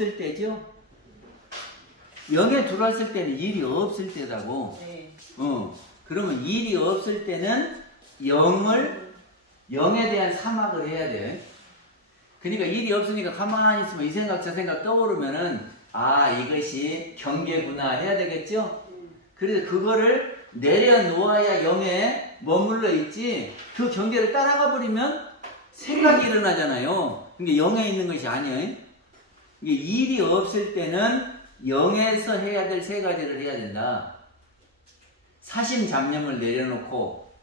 없을 때죠. 영에 들어왔을 때는 일이 없을 때다고. 네. 그러면 일이 없을 때는 영에 대한 사막을 해야 돼. 그러니까 일이 없으니까 가만히 있으면 이 생각 저 생각 떠오르면은 아 이것이 경계구나 해야 되겠죠. 그래서 그거를 내려놓아야 영에 머물러 있지 그 경계를 따라가 버리면 생각이 일어나잖아요. 그러니까 영에 있는 것이 아니에요. 이게 일이 없을 때는 영에서 해야 될 세 가지를 해야 된다. 사심잡념을 내려놓고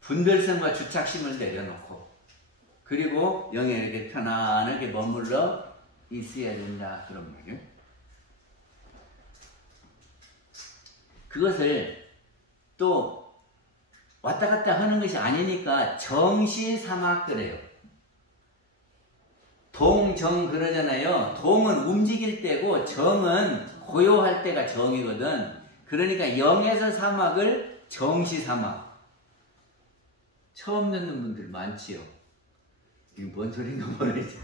분별성과 주착심을 내려놓고 그리고 영에 이렇게 편안하게 머물러 있어야 된다. 그런 말이에요. 그것을 또 왔다 갔다 하는 것이 아니니까 정시사막 그래요. 동정 그러잖아요. 동은 움직일 때고 정은 고요할 때가 정이거든. 그러니까 영에서 사막을 정시사막. 처음 듣는 분들 많지요. 이게 뭔 소린가 모르겠지.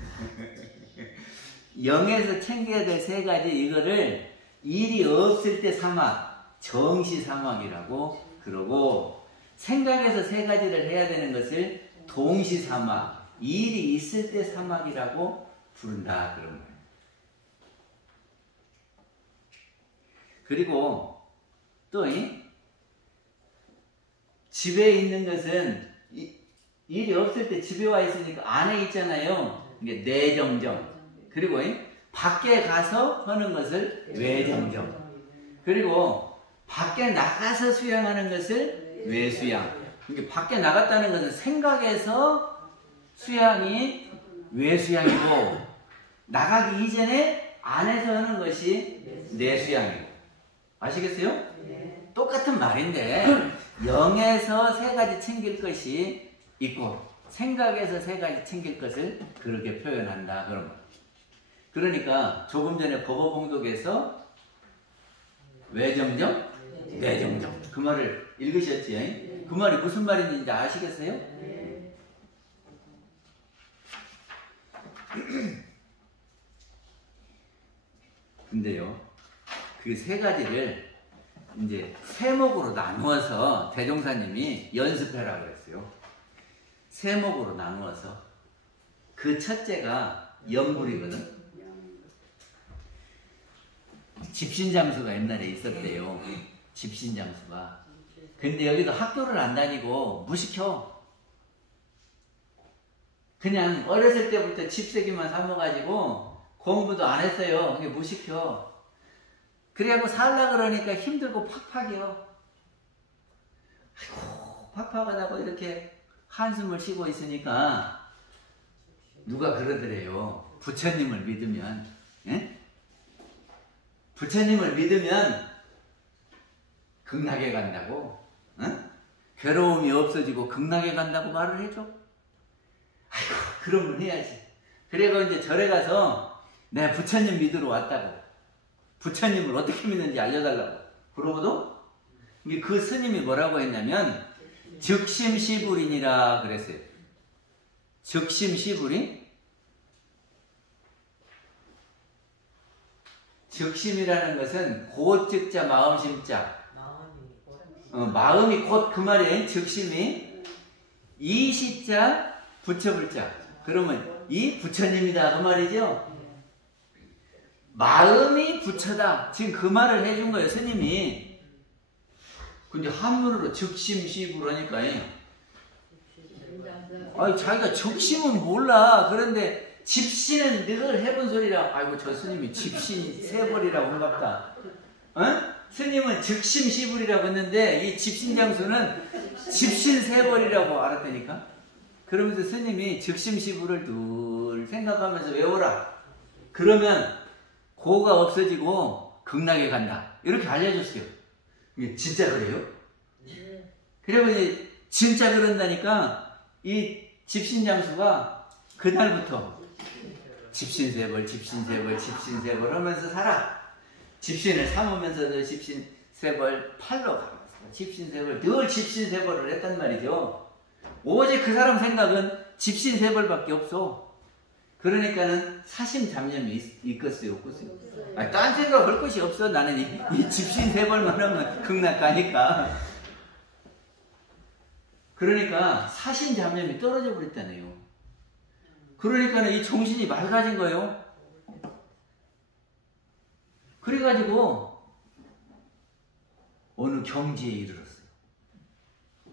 영에서 챙겨야 될 세 가지 이거를 일이 없을 때 사막, 정시사막이라고 그러고 생각에서 세 가지를 해야 되는 것을 동시사막, 일이 있을 때 사막이라고 부른다 그런 거예요. 그리고 또 집에 있는 것은 일이 없을 때 집에 와 있으니까 안에 있잖아요. 이게 내정정. 그리고 밖에 가서 하는 것을 외정정. 그리고 밖에 나가서 수양하는 것을 외수양. 그러니까 밖에 나갔다는 것은 생각에서 수양이 외수양이고 나가기 이전에 안에서 하는 것이 내수양이고. 아시겠어요? 네. 똑같은 말인데 영에서 세 가지 챙길 것이 있고 생각에서 세 가지 챙길 것을 그렇게 표현한다 그런 거. 그러니까 조금 전에 법어봉독에서 외정정, 내정정 그 말을 읽으셨지? 그 말이 무슨 말인지 아시겠어요? 네. 근데요, 그 세 가지를 이제 세목으로 나누어서 대종사님이 연습해라고 했어요. 세목으로 나누어서 그 첫째가 영불이거든. 집신장수가 옛날에 있었대요. 집신장수가. 근데 여기도 학교를 안 다니고 무식혀. 그냥 어렸을 때부터 집세기만 삼아가지고 공부도 안 했어요. 그게 무식혀. 그래갖고 살라 그러니까 힘들고 팍팍이요. 아이고 팍팍하다고 이렇게 한숨을 쉬고 있으니까 누가 그러더래요. 부처님을 믿으면 부처님을 믿으면 극락에 간다고, 괴로움이 없어지고 극락에 간다고 말을 해줘. 아이고, 그러면 해야지. 그래가 이제 절에 가서 내가 부처님 믿으러 왔다고. 부처님을 어떻게 믿는지 알려달라고. 그러고도 그 스님이 뭐라고 했냐면 즉심시불이니라 그랬어요. 즉심시불이? 즉심이라는 것은 곧즉자 마음심자. 마음이 곧 그 말이에요. 즉심이 이시자 부처불자. 그러면 이 부처님이다 그 말이죠. 마음이 부처다. 지금 그 말을 해준 거예요, 스님이. 근데 한문으로 즉심시불 하니까 자기가 즉심은 몰라. 그런데 집신은 늘 해본 소리라. 아이고 저 스님이 집신 세벌이라고 한갑다. 스님은 즉심시불이라고 했는데 이 집신장수는 집신세벌이라고 알았다니까. 그러면서 스님이 즉심시불을 늘 생각하면서 외워라. 그러면 고가 없어지고 극락에 간다. 이렇게 알려줬어요. 이게 진짜 그래요? 그리고 이제 진짜 그런다니까 이 집신장수가 그날부터 집신세벌, 집신세벌, 집신세벌 하면서 살아. 집신을 삼으면서도 집신세벌 팔로 가면서 집신세벌, 늘 집신세벌을 했단 말이죠. 오직 그 사람 생각은 집신세벌밖에 없어. 그러니까는 사심잡념이 있겠어요, 없겠어요? 아니, 딴 생각 할 것이 없어. 나는 이 집신 세벌만 하면 극락가니까. 그러니까 사심잡념이 떨어져 버렸다네요. 그러니까는 이 정신이 맑아진 거예요. 그래가지고 어느 경지에 이르렀어요.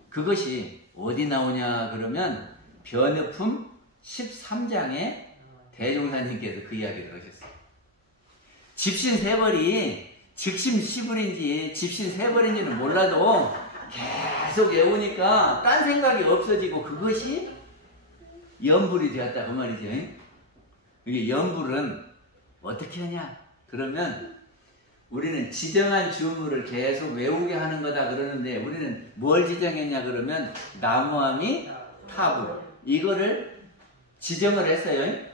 그것이 어디 나오냐 그러면 변의품 13장에 대종사님께서 그 이야기를 하셨어요. 집신 세벌이 즉심 시불인지 집신 세벌인지는 몰라도 계속 외우니까 딴 생각이 없어지고 그것이 연불이 되었다 그 말이죠. 이게 연불은 어떻게 하냐 그러면 우리는 지정한 주문을 계속 외우게 하는 거다 그러는데 우리는 뭘 지정했냐 그러면 나무함이 타불 이거를 지정을 했어요.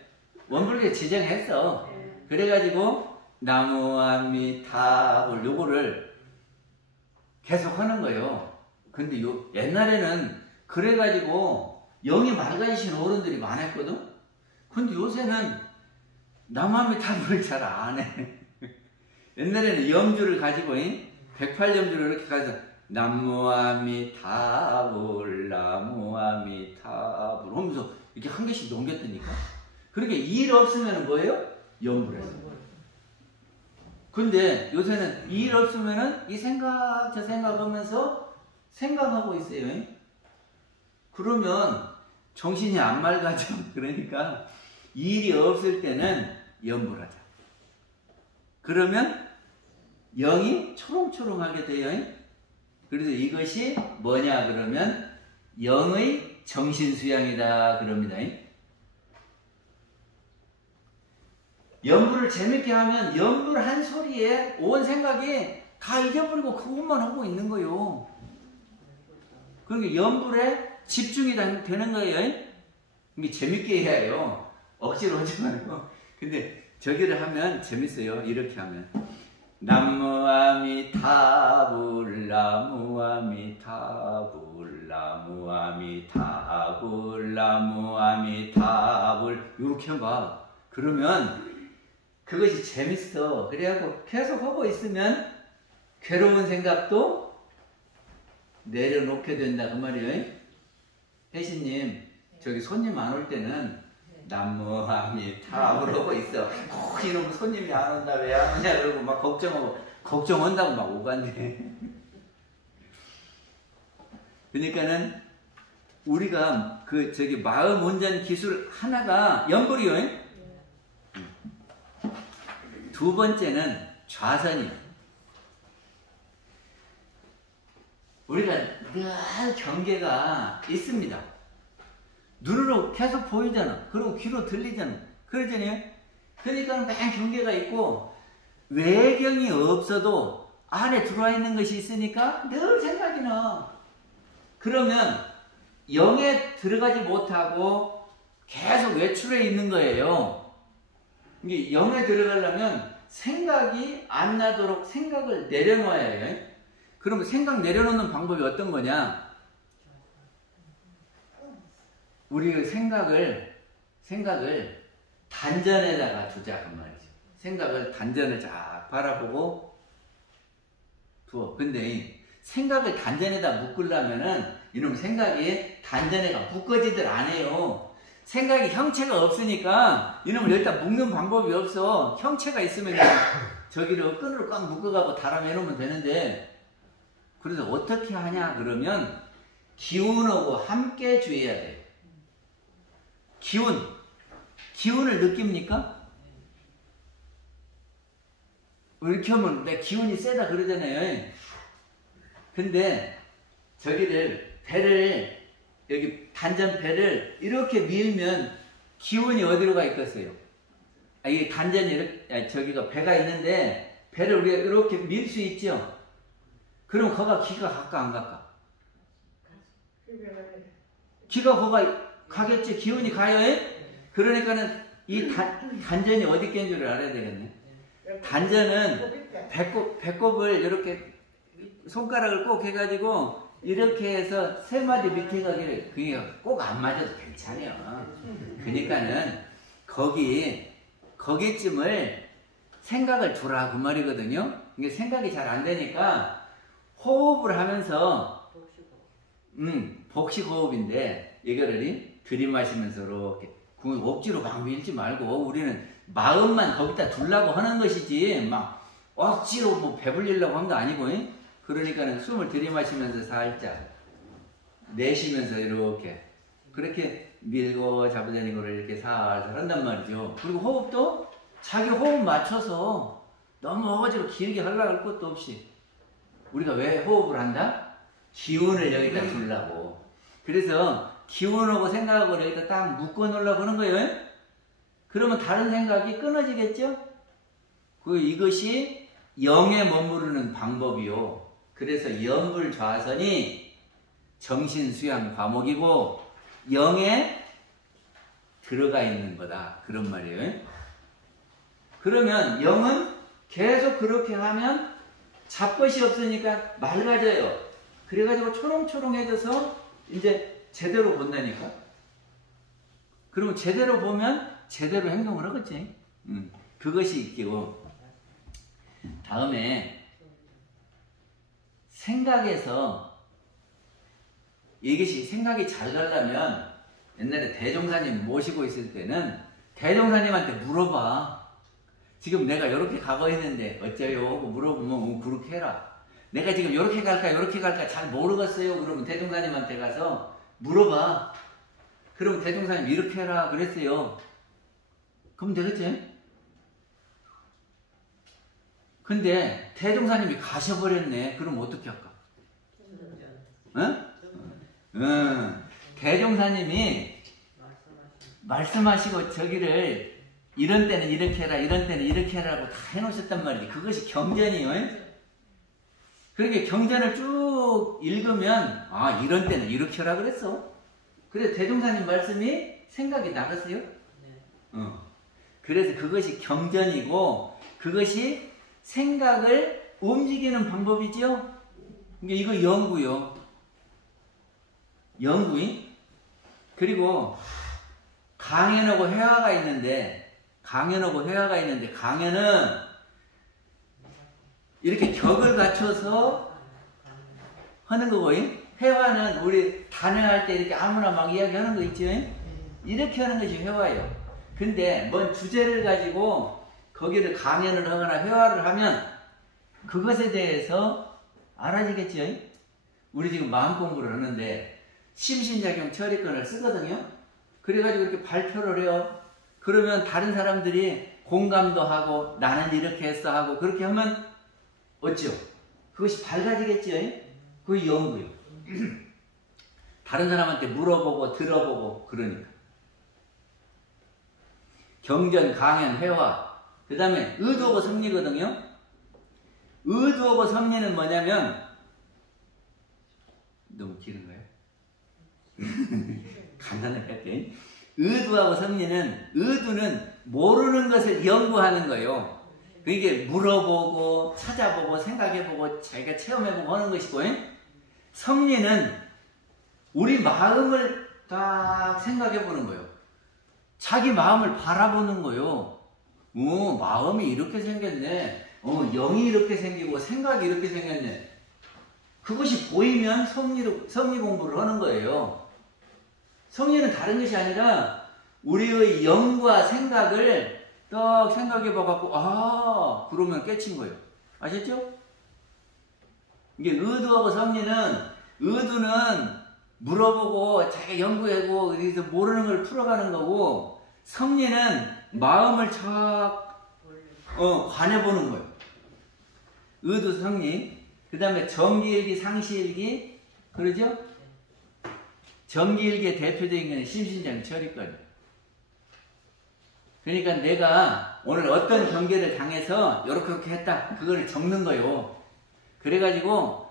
원불교 지정했어. 그래가지고 나무함이 타불 요거를 계속 하는 거예요. 근데 옛날에는 그래가지고 영이 맑아지신 어른들이 많았거든. 근데 요새는 나무함이 타불을 잘 안 해. 옛날에는 염주를 가지고 108염주를 이렇게 가서 나무함이 타불 나무함이 타불 하면서 이렇게 한 개씩 넘겼다니까. 그러니까 일 없으면 뭐예요? 염불했어. 근데 요새는 일 없으면은 이 생각 저 생각하면서 생각하고 있어요. 그러면 정신이 안 맑아져. 그러니까 일이 없을 때는 염불하자. 그러면 영이 초롱초롱하게 돼요. 그래서 이것이 뭐냐 그러면 영의 정신수양이다 그럽니다. 연불을 재밌게 하면 연불 한 소리에 온 생각이 다 잊어버리고 그것만 하고 있는 거예요. 그러니까 연불에 집중이 되는 거예요. 이게 재밌게 해야 해요. 억지로 하지 말고. 근데 저기를 하면 재밌어요. 이렇게 하면 나무아미타불 나무아미타불 나무아미타불 나무아미타불 이렇게 해봐. 그러면 그것이 재밌어. 그래갖고 계속 하고 있으면 괴로운 생각도 내려놓게 된다 그 말이에요. 혜신님 저기 손님 안 올 때는 나무아미타불 하고 있어. 이러면 손님이 안 온다 왜 안 오냐 그러고 막 걱정한다고 막 오간대. 그러니까는 우리가 그 저기 마음 온전 기술 하나가 연불이요. 두 번째는 좌선이요. 우리가 늘 경계가 있습니다. 눈으로 계속 보이잖아. 그리고 귀로 들리잖아. 그러잖아요. 그러니까 맨 경계가 있고 외경이 없어도 안에 들어와 있는 것이 있으니까 늘 생각이 나. 그러면 영에 들어가지 못하고 계속 외출해 있는 거예요. 이게 영에 들어가려면 생각이 안 나도록 생각을 내려놓아야 해요. 그러면 생각 내려놓는 방법이 어떤 거냐? 우리 생각을 단전에다가 두자 그 말이죠. 생각을 단전을 쫙 바라보고 두어. 근데 생각을 단전에다 묶으려면은 이놈 생각이 단전에가 묶어지들 안 해요. 생각이 형체가 없으니까 이놈을 일단 묶는 방법이 없어. 형체가 있으면 저기를 끈으로 꽉 묶어가고 달아내놓으면 되는데 그래서 어떻게 하냐 그러면 기운하고 함께 주의해야 돼. 기운을 느낍니까? 이렇게 하면 내 기운이 세다 그러잖아요. 근데 저기를 배를 여기 단전 배를 이렇게 밀면 기운이 어디로 가 있겠어요? 이게 단전이 이렇게 저기가 배가 있는데 배를 우리가 이렇게 밀 수 있죠? 그럼 거가 기가 갈까 안 갈까? 기가 거가 가겠지. 기운이 가요. 그러니까는 이 단전이 어디 깬 줄 알아야 되겠네. 단전은 배꼽을 이렇게 손가락을 꼭 해가지고 이렇게 해서 세 마디 밑에 가기를 그게 꼭 안 맞아도 괜찮아요. 그러니까는 거기쯤을 생각을 두라 그 말이거든요. 이게 생각이 잘 안 되니까 호흡을 하면서 복식호흡인데 이거를 들이마시면서 이렇게 억지로 막 밀지 말고 우리는 마음만 거기다 두려고 하는 것이지 막 억지로 뭐 배불리려고 한 거 아니고 그러니까는 숨을 들이마시면서 살짝 내쉬면서 이렇게 그렇게 밀고 잡아다니는 거를 이렇게 살살 한단 말이죠. 그리고 호흡도 자기 호흡 맞춰서 너무 억지로 길게 하려고 할 것도 없이 우리가 왜 호흡을 한다? 기운을 여기다 두려고. 그래서 기운하고 생각하고 여기다 딱 묶어 놓으려고 하는 거예요. 그러면 다른 생각이 끊어지겠죠? 이것이 영에 머무르는 방법이요. 그래서 영불좌선이 정신수양 과목이고 영에 들어가 있는 거다. 그런 말이에요. 그러면 영은 계속 그렇게 하면 잡것이 없으니까 맑아져요. 그래가지고 초롱초롱해져서 이제 제대로 본다니까. 그러면 제대로 보면 제대로 행동을 하겠지. 그것이 있고 다음에 생각에서 이것이 생각이 잘 가려면 옛날에 대종사님 모시고 있을 때는 대종사님한테 물어봐. 지금 내가 이렇게 가고 있는데 어째요? 물어보면 그렇게 해라. 내가 지금 이렇게 갈까 잘 모르겠어요. 그러면 대종사님한테 가서 물어봐. 그러면 대종사님 이렇게 해라 그랬어요. 그럼 되겠지? 근데 대종사님이 가셔버렸네. 그럼 어떻게 할까? 대종사님이 말씀하시고 저기를 이런 때는 이렇게 해라, 이런 때는 이렇게 해라고 다 해놓으셨단 말이지. 그것이 경전이요. 그렇게 경전을 쭉 읽으면 이런 때는 이렇게 하라 그랬어. 그래서 대종사님 말씀이 생각이 나갔어요. 그래서 그것이 경전이고 그것이 생각을 움직이는 방법이지요. 이거 연구요. 연구인. 그리고 강연하고 회화가 있는데 강연은 이렇게 격을 갖춰서 하는 거고, 회화는 우리 단회할 때 이렇게 아무나 막 이야기하는 거 있죠. 이렇게 하는 것이 회화예요. 근데 뭔 주제를 가지고 거기를 강연을 하거나 회화를 하면 그것에 대해서 알아지겠죠. 우리 지금 마음 공부를 하는데 심신작용 처리권을 쓰거든요. 그래가지고 이렇게 발표를 해요. 그러면 다른 사람들이 공감도 하고 나는 이렇게 했어 하고 그렇게 하면 어찌요? 그것이 밝아지겠죠. 그게 연구요. 다른 사람한테 물어보고 들어보고 그러니까. 경전, 강연, 회화. 그 다음에 의도하고 섭리거든요. 의도하고 섭리는 뭐냐면 너무 길은 거예요? 간단하게 할게. 의도하고 섭리는, 의도는 모르는 것을 연구하는 거예요. 그게 물어보고 찾아보고 생각해보고 자기가 체험해보고 하는 것이고, 섭리는 우리 마음을 딱 생각해보는 거예요. 자기 마음을 바라보는 거예요. 마음이 이렇게 생겼네. 영이 이렇게 생기고 생각이 이렇게 생겼네. 그것이 보이면 섭리 공부를 하는 거예요. 섭리는 다른 것이 아니라 우리의 영과 생각을 딱 생각해 봐갖고 그러면 깨친 거예요. 아셨죠? 이게 의도하고 섭리는, 의도는 물어보고 자기가 연구하고 그래서 모르는 걸 풀어가는 거고, 섭리는 마음을 착 관해보는 거예요. 의도 섭리. 그 다음에 정기일기, 상시일기, 그러죠? 정기일기의 대표적인 건 심신장 처리권. 그러니까 내가 오늘 어떤 경계를 당해서 이렇게 했다. 그거를 적는 거예요. 그래가지고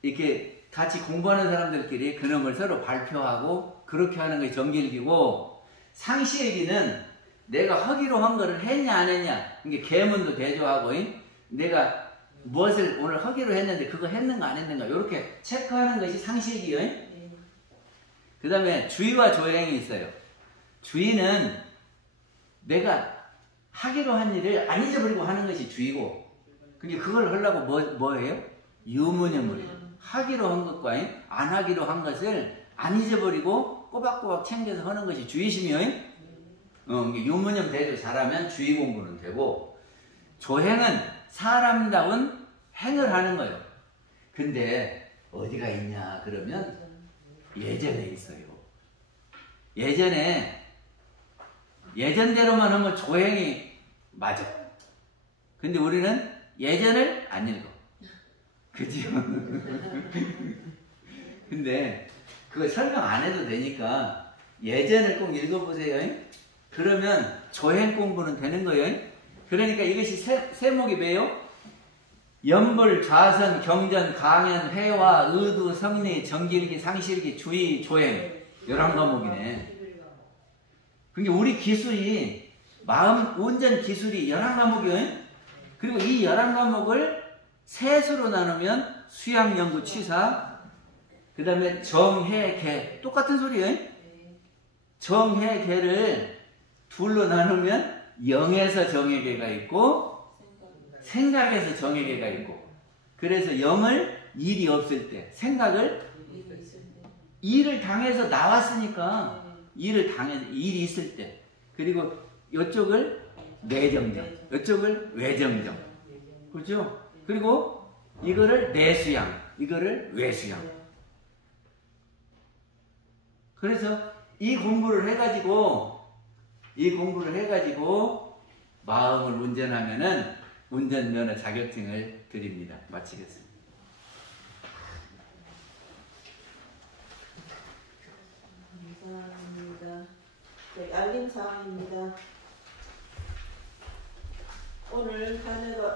이렇게 같이 공부하는 사람들끼리 그놈을 서로 발표하고 그렇게 하는 것이 정기일기고, 상시일기는 내가 하기로 한 거를 했냐 안 했냐, 이게 계문도 대조하고 내가 무엇을 오늘 하기로 했는데 그거 했는가 안 했는가 이렇게 체크하는 것이 상시일기예요. 그 다음에 주의와 조행이 있어요. 주의는 내가 하기로 한 일을 안 잊어버리고 하는 것이 주의고, 그러니까 그걸 하려고 뭐예요? 유무념을 해요. 하기로 한 것과 안 하기로 한 것을 안 잊어버리고 꼬박꼬박 챙겨서 하는 것이 주의심이요. 유무념 대조 잘하면 주의 공부는 되고, 조행은 사람다운 행을 하는 거예요. 근데 어디가 있냐 그러면 예전에 있어요. 예전대로만 하면 조행이 맞아. 근데 우리는 예전을 안 읽어. 그죠? 근데 그거 설명 안 해도 되니까 예전을 꼭 읽어보세요. 그러면 조행 공부는 되는 거예요. 그러니까 이것이 세목이 뭐예요? 연불, 좌선, 경전, 강연, 회화, 의두, 성리, 정기일기, 상실기, 주의, 조행 11과목이네. 그러니까 우리 기술이 마음 온전 기술이 11과목이에요. 그리고 이 11과목을 셋으로 나누면 수양, 연구, 취사, 그 다음에 정해, 계 똑같은 소리예요. 정해, 계를 둘로 나누면 영에서 정해계가 있고 생각에서 정해계가 있고, 그래서 영을 일이 없을 때, 생각을 일을 당해서 나왔으니까 일을 당해서 일이 있을 때, 그리고 이쪽을 내정정, 이쪽을 외정정, 그렇죠? 그리고 이거를 내수양, 이거를 외수양. 그래서 이 공부를 해가지고 마음을 운전하면은 운전면허 자격증을 드립니다. 마치겠습니다. 감사합니다. 네, 알림사항입니다. 오늘 한해도